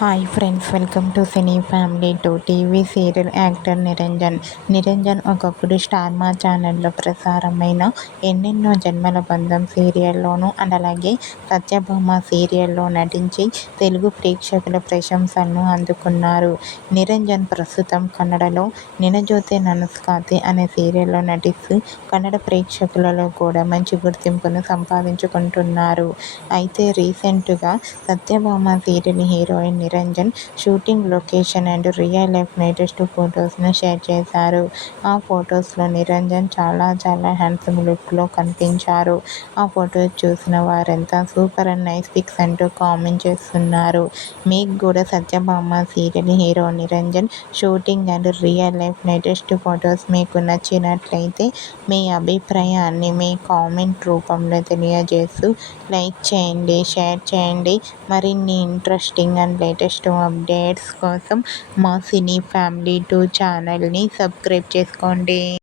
Hi friends, welcome to cine family to TV serial actor Niranjan ఒకప్పుడు star మా ఛానల్లో ప్రసారమైన ఎన్నెన్నో జన్మల బంధం సీరియల్లోనూ అండ్ అలాగే సత్యభామ సీరియల్లో నటించి తెలుగు ప్రేక్షకుల ప్రశంసలను అందుకున్నారు. నిరంజన్ ప్రస్తుతం కన్నడలో నినజోతే ననస్కాతే అనే సీరియల్లో నటిస్తూ కన్నడ ప్రేక్షకులలో కూడా మంచి గుర్తింపును సంపాదించుకుంటున్నారు. అయితే రీసెంట్గా Satyabhama serial heroine Niranjan shooting location and real life latest ఫొటోస్ను షేర్ చేశారు. ఆ ఫొటోస్లో నిరంజన్ చాలా హ్యాండ్సమ్ లుక్లో కనిపించారు. ఆ ఫొటోస్ చూసిన వారంతా సూపర్ అండ్ నైస్ పిక్స్ అంటూ కామెంట్ చేస్తున్నారు. మీకు కూడా Satyabhama serial hero Niranjan shooting and real life latest photos మీకు నచ్చినట్లయితే మీ అభిప్రాయాన్ని మీ కామెంట్ రూపంలో తెలియజేస్తూ లైక్ చేయండి, షేర్ చేయండి. మరిన్ని ఇంట్రెస్టింగ్ అండ్ లేటెస్ట్ అప్డేట్స్ కోసం మా సినీ ఫ్యామిలీ 2 ఛానల్ని సబ్స్క్రైబ్ చేసుకోండి.